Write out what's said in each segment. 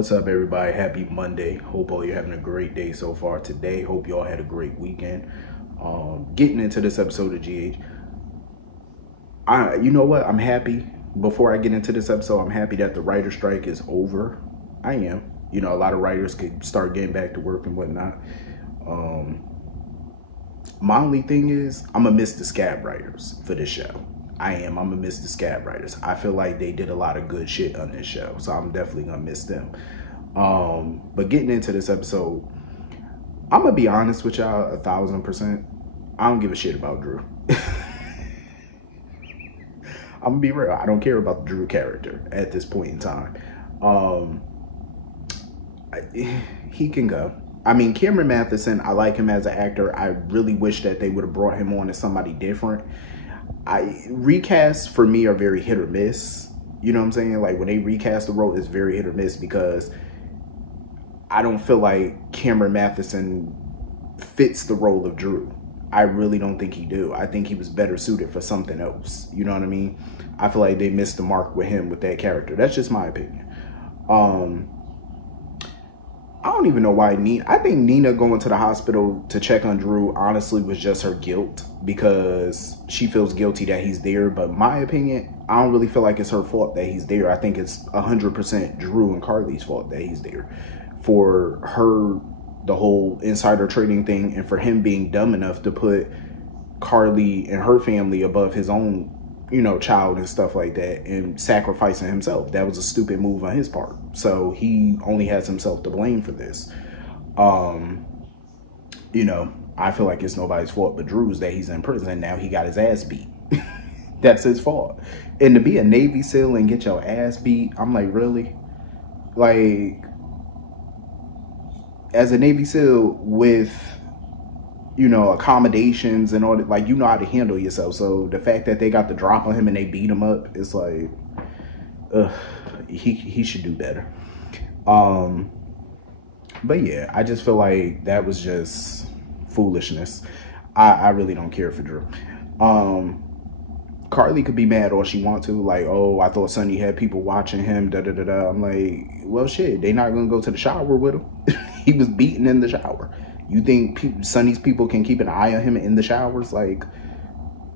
What's up, everybody? Happy Monday. Hope all you're having a great day so far today. Hope you all had a great weekend. Getting into this episode of GH, you know what? I'm happy. Before I get into this episode, I'm happy that the writer strike is over. I am. You know, a lot of writers could start getting back to work and whatnot. My only thing is, I'm gonna miss the scab writers for this show. I'm gonna miss the scab writers. I feel like they did a lot of good shit on this show, so I'm definitely gonna miss them. But getting into this episode, I'm gonna be honest with y'all 1,000%. I don't give a shit about Drew. I'm gonna be real. I don't care about the Drew character at this point in time. He can go. I mean, Cameron Mathison, I like him as an actor. I really wish that they would have brought him on as somebody different. Recasts for me are very hit or miss. You know what I'm saying? Like when they recast the role, it's very hit or miss because I don't feel like Cameron Mathison fits the role of Drew. I really don't think he do. I think he was better suited for something else. You know what I mean? I feel like they missed the mark with him with that character. That's just my opinion. I don't even know why I think Nina going to the hospital to check on Drew honestly was just her guilt because she feels guilty that he's there. But my opinion, I don't really feel like it's her fault that he's there. I think it's 100% Drew and Carly's fault that he's there. For her, the whole insider trading thing, and for him being dumb enough to put Carly and her family above his own, you know, child and stuff like that, and sacrificing himself. That was a stupid move on his part. So he only has himself to blame for this. You know, I feel like it's nobody's fault but Drew's that he's in prison. Now he got his ass beat. That's his fault. And to be a Navy SEAL and get your ass beat, I'm like, really? Like, as a Navy SEAL with, you know, accommodations and all that, like, you know how to handle yourself. So the fact that they got the drop on him and they beat him up, it's like, he should do better. But yeah, I just feel like that was just foolishness. I really don't care for Drew. Carly could be mad all she wants to, like, oh, I thought Sonny had people watching him, da-da-da-da. I'm like, well, shit, they not gonna go to the shower with him. He was beaten in the shower. You think Sonny's people can keep an eye on him in the showers? Like,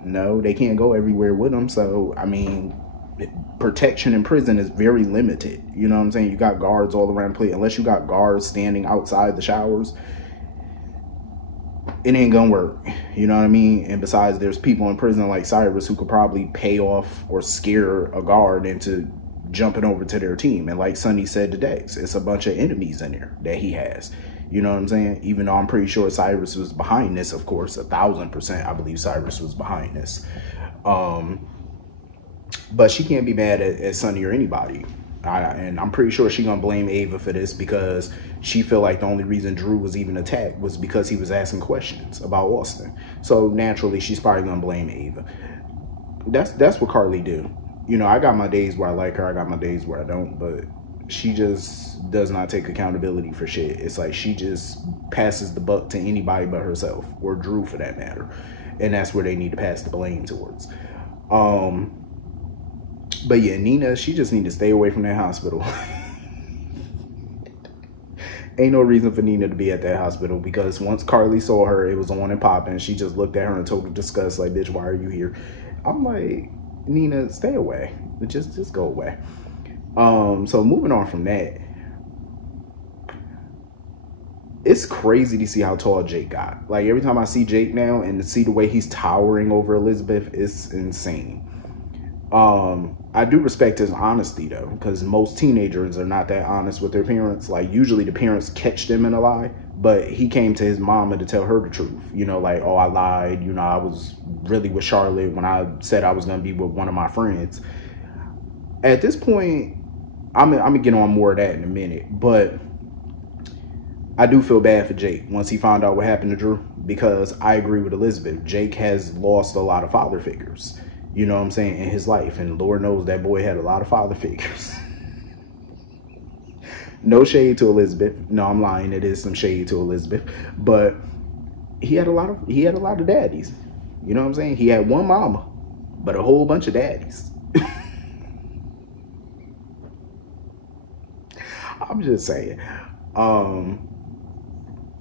no, they can't go everywhere with him. So, I mean, protection in prison is very limited. You know what I'm saying? You got guards all around the place. Unless you got guards standing outside the showers, it ain't gonna work. You know what I mean? And besides, there's people in prison like Cyrus who could probably pay off or scare a guard into jumping over to their team. And like Sonny said today, it's a bunch of enemies in there that he has. You know what I'm saying? Even though I'm pretty sure Cyrus was behind this, of course, 1,000%, I believe Cyrus was behind this. But she can't be mad at Sonny or anybody. And I'm pretty sure she's going to blame Ava for this because she feel like the only reason Drew was even attacked was because he was asking questions about Austin. So naturally, she's probably going to blame Ava. That's what Carly do. You know, I got my days where I like her. I got my days where I don't. But she just does not take accountability for shit. It's like she just passes the buck to anybody but herself, or Drew for that matter. And that's where they need to pass the blame towards. But yeah, Nina, she just need to stay away from that hospital. Ain't no reason for Nina to be at that hospital because once Carly saw her, it was on and popping. She just looked at her in total disgust, like, bitch, why are you here? I'm like, Nina, stay away. Just go away. So moving on from that, it's crazy to see how tall Jake got. Like, every time I see Jake now and to see the way he's towering over Elizabeth, it's insane. I do respect his honesty though, because most teenagers are not that honest with their parents. Like, usually the parents catch them in a lie, but he came to his mama to tell her the truth. You know, like, oh, I lied. You know, I was really with Charlotte when I said I was going to be with one of my friends. At this point, I'm going to get on more of that in a minute, but I do feel bad for Jake once he found out what happened to Drew, because I agree with Elizabeth. Jake has lost a lot of father figures, you know what I'm saying, in his life. And Lord knows that boy had a lot of father figures. No shade to Elizabeth. No, I'm lying. It is some shade to Elizabeth. But he had a lot of daddies. You know what I'm saying? He had one mama, but a whole bunch of daddies. I'm just saying.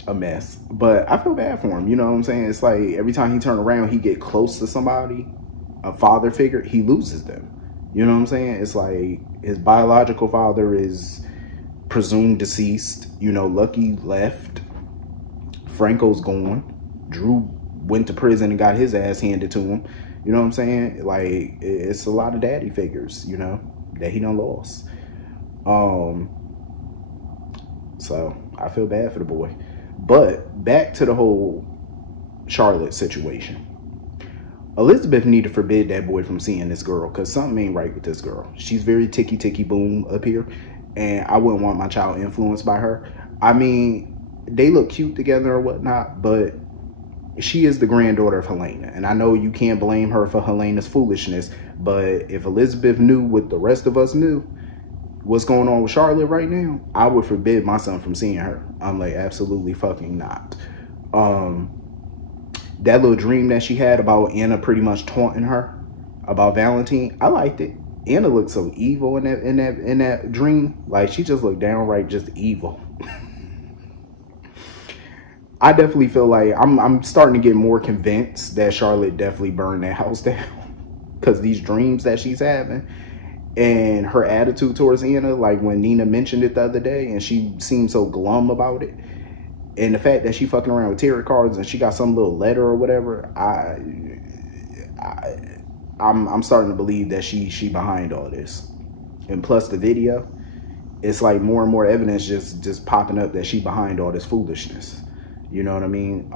A mess. But I feel bad for him, you know what I'm saying? It's like every time he turn around, he get close to somebody, a father figure, he loses them. You know what I'm saying? It's like his biological father is presumed deceased. You know, Lucky left. Franco's gone. Drew went to prison and got his ass handed to him. You know what I'm saying? Like, it's a lot of daddy figures, you know, that he done lost. So I feel bad for the boy. But back to the whole Charlotte situation. Elizabeth need to forbid that boy from seeing this girl, because something ain't right with this girl. She's very ticky boom up here, and I wouldn't want my child influenced by her. I mean, they look cute together or whatnot, but she is the granddaughter of Helena, and I know you can't blame her for Helena's foolishness, but if Elizabeth knew what the rest of us knew, what's going on with Charlotte right now, I would forbid my son from seeing her. I'm like, absolutely fucking not. That little dream that she had about Anna pretty much taunting her about Valentine, I liked it. Anna looked so evil in that dream. Like, she just looked downright just evil. I definitely feel like I'm starting to get more convinced that Charlotte definitely burned that house down, because these dreams that she's having and her attitude towards Anna, like when Nina mentioned it the other day and she seemed so glum about it, and the fact that she fucking around with tarot cards and she got some little letter or whatever, I'm starting to believe that she behind all this. And plus the video, it's like more and more evidence just popping up that she behind all this foolishness. You know what I mean?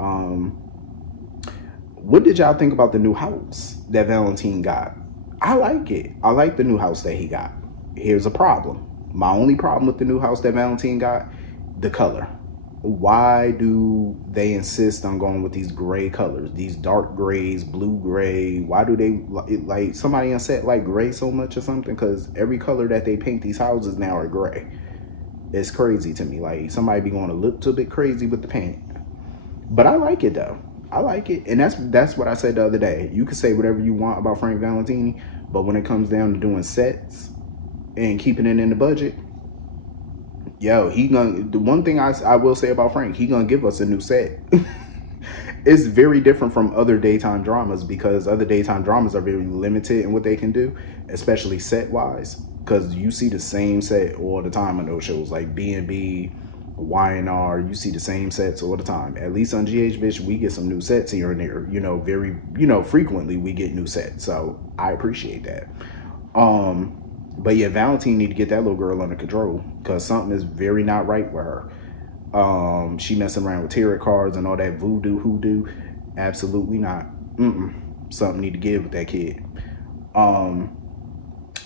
What did y'all think about the new house that Valentine got? I like it. I like the new house that he got. Here's a problem. My only problem with the new house that Valentine got, the color. Why do they insist on going with these gray colors? These dark grays, blue gray. Why do they, like, somebody on set like gray so much or something? Because every color that they paint these houses now are gray. It's crazy to me. Like, somebody be going a little bit crazy with the paint. But I like it though. I like it. And that's what I said the other day. You can say whatever you want about Frank Valentini, but when it comes down to doing sets and keeping it in the budget, yo, the one thing I will say about Frank, he gonna give us a new set. It's very different from other daytime dramas, because other daytime dramas are very limited in what they can do, especially set wise, because you see the same set all the time on those shows like B&B, Y&R. You see the same sets all the time. At least on GH Bitch, we get some new sets here and there, you know, very, you know, frequently we get new sets, so I appreciate that. But yeah, Valentine need to get that little girl under control, because something is very not right with her. She messing around with tarot cards and all that voodoo hoodoo. Absolutely not. Something need to give with that kid. I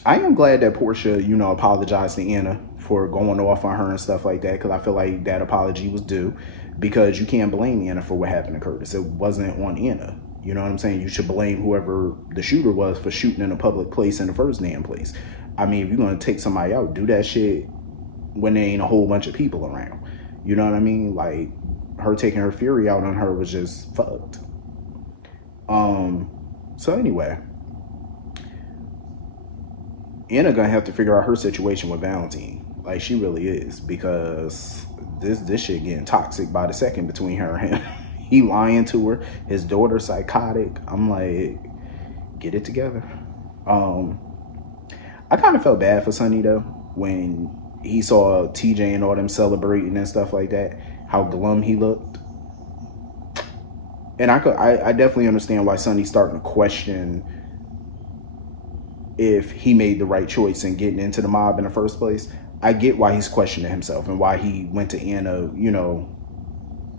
am glad that Portia, you know, apologized to Anna for going off on her and stuff like that, because I feel like that apology was due, because you can't blame Anna for what happened to Curtis. It wasn't on Anna. You know what I'm saying? You should blame whoever the shooter was for shooting in a public place in the first damn place. I mean, if you're going to take somebody out, do that shit when there ain't a whole bunch of people around. You know what I mean? Like, her taking her fury out on her was just fucked. So anyway, Anna gonna have to figure out her situation with Valentine. Like, she really is, because this shit getting toxic by the second between her and him. He lying to her, his daughter psychotic. I'm like, get it together. I kind of felt bad for Sonny though, when he saw TJ and all them celebrating and stuff like that, how glum he looked. And I definitely understand why Sonny's starting to question if he made the right choice in getting into the mob in the first place. I get why he's questioning himself and why he went to Anna, you know,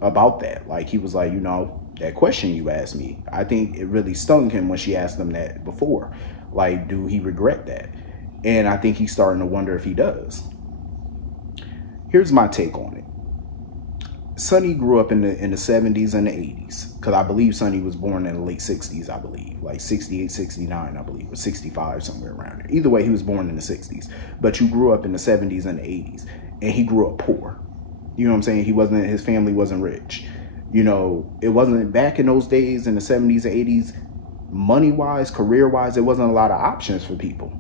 about that. Like, he was like, you know, that question you asked me, I think it really stung him when she asked him that before. Like, do he regret that? And I think he's starting to wonder if he does. Here's my take on it. Sonny grew up in the 70s and the 80s, because I believe Sonny was born in the late 60s, I believe, like 68, 69, I believe, or 65, somewhere around there. Either way, he was born in the 60s, but you grew up in the 70s and the 80s, and he grew up poor. You know what I'm saying? His family wasn't rich. You know, it wasn't back in those days in the 70s and 80s, money-wise, career-wise, there wasn't a lot of options for people,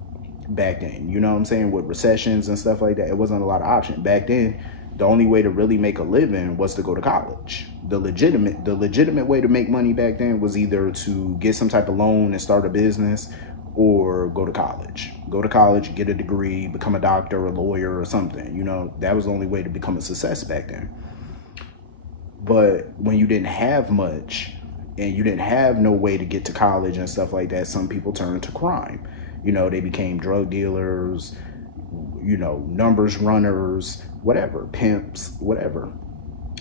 back then. You know what I'm saying? With recessions and stuff like that, it wasn't a lot of options. Back then, the only way to really make a living was to go to college. The legitimate way to make money back then was either to get some type of loan and start a business, or go to college. Go to college, get a degree, become a doctor, a lawyer, or something. You know, that was the only way to become a success back then. But when you didn't have much and you didn't have no way to get to college and stuff like that, some people turned to crime. You know, they became drug dealers, you know, numbers runners, whatever, pimps, whatever.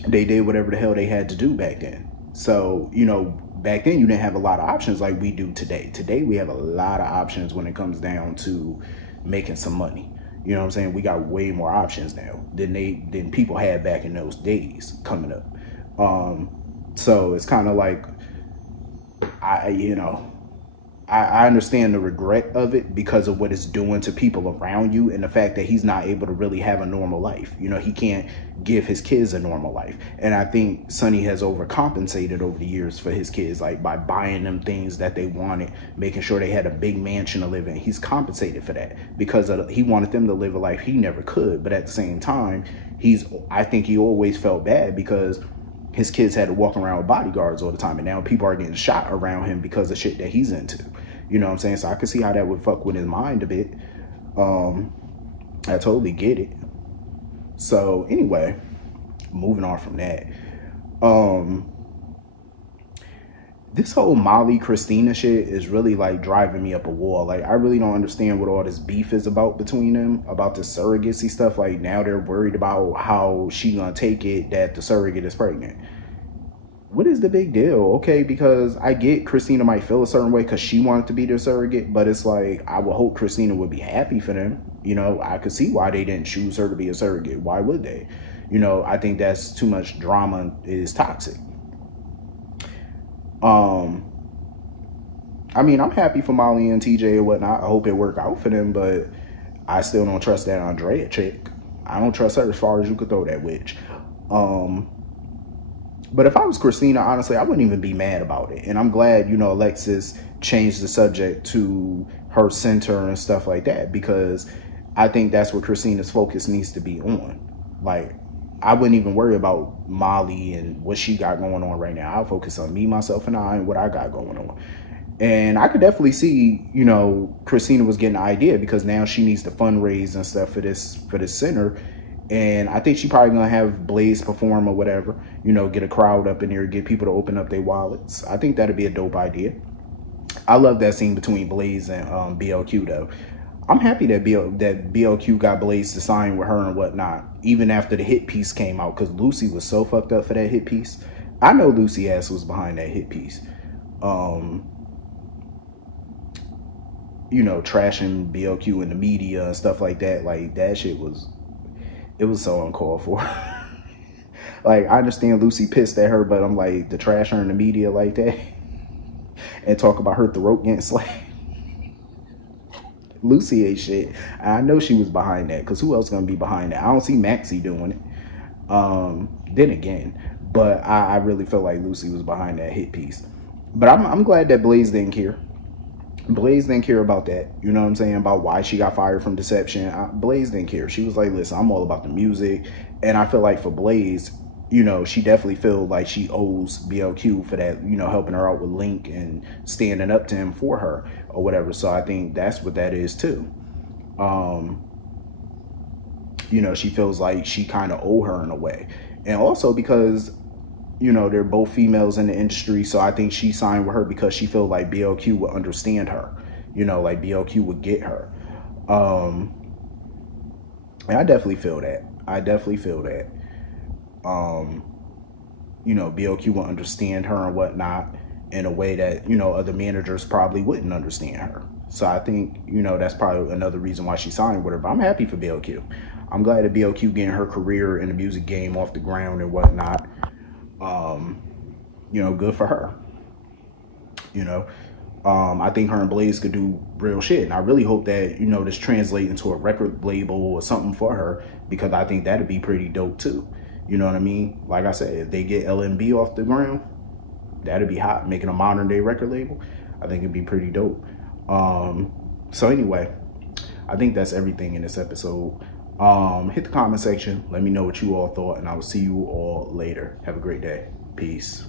They did whatever the hell they had to do back then. So, you know, back then you didn't have a lot of options like we do today. Today we have a lot of options when it comes down to making some money. You know what I'm saying? We got way more options now than people had back in those days coming up. So it's kind of like, I understand the regret of it because of what it's doing to people around you, and the fact that he's not able to really have a normal life. You know, he can't give his kids a normal life. And I think Sonny has overcompensated over the years for his kids, like by buying them things that they wanted, making sure they had a big mansion to live in. He's compensated for that because he wanted them to live a life he never could. But at the same time, I think he always felt bad because his kids had to walk around with bodyguards all the time, and now people are getting shot around him because of shit that he's into. You know what I'm saying? So I can see how that would fuck with his mind a bit. I totally get it. So anyway, moving on from that. This whole Molly Christina shit is really like driving me up a wall. Like, I really don't understand what all this beef is about between them, about the surrogacy stuff. Like, now they're worried about how she gonna take it that the surrogate is pregnant. What is the big deal? Okay, because I get Christina might feel a certain way because she wanted to be their surrogate, but it's like, I would hope Christina would be happy for them. You know, I could see why they didn't choose her to be a surrogate. Why would they? You know, I think that's too much drama, is toxic. I mean, I'm happy for Molly and TJ and whatnot. I hope it work out for them, but I still don't trust that Andrea chick. I don't trust her as far as you could throw that witch. But if I was Christina, honestly, I wouldn't even be mad about it. And I'm glad, you know, Alexis changed the subject to her center and stuff like that, because I think that's what Christina's focus needs to be on. Like, I wouldn't even worry about Molly and what she got going on right now. I'll focus on me, myself, and I, and what I got going on. And I could definitely see, you know, Christina was getting an idea because now she needs to fundraise and stuff for this center. And I think she probably gonna have Blaze perform or whatever, you know, get a crowd up in there, get people to open up their wallets. I think that'd be a dope idea. I love that scene between Blaze and BLQ though. I'm happy that BLQ got Blaze to sign with her and whatnot, even after the hit piece came out, because Lucy was so fucked up for that hit piece. I know Lucy ass was behind that hit piece. You know, trashing BLQ in the media and stuff like that. Like, that shit was, it was so uncalled for. Like, I understand Lucy pissed at her, but I'm like, to trash her in the media like that and talk about her throat getting slashed. Lucy ain't shit. I know she was behind that, because who else gonna be behind that? I don't see Maxie doing it. Then again, but I really felt like Lucy was behind that hit piece. But I'm glad that Blaze didn't care. Blaze didn't care about that. You know what I'm saying? About why she got fired from Deception. Blaze didn't care. She was like, listen, I'm all about the music. And I feel like for Blaze, you know, she definitely feel like she owes BLQ for that, you know, helping her out with Link and standing up to him for her or whatever. So I think that's what that is too. You know, she feels like she kind of owe her in a way. And also because, you know, they're both females in the industry, so I think she signed with her because she felt like BLQ would understand her. You know, like BLQ would get her. And I definitely feel that. You know, BLQ would understand her and whatnot in a way that, you know, other managers probably wouldn't understand her. So I think, you know, that's probably another reason why she signed with her. But I'm happy for BLQ. I'm glad that BLQ getting her career in the music game off the ground and whatnot. You know, good for her. You know, I think her and Blaze could do real shit, and I really hope that, you know, this translates into a record label or something for her, because I think that'd be pretty dope too. You know what I mean? Like I said, if they get LMB off the ground, that'd be hot. Making a modern day record label, I think it'd be pretty dope. So anyway, I think that's everything in this episode. Hit the comment section. Let me know what you all thought, and I will see you all later. Have a great day. Peace.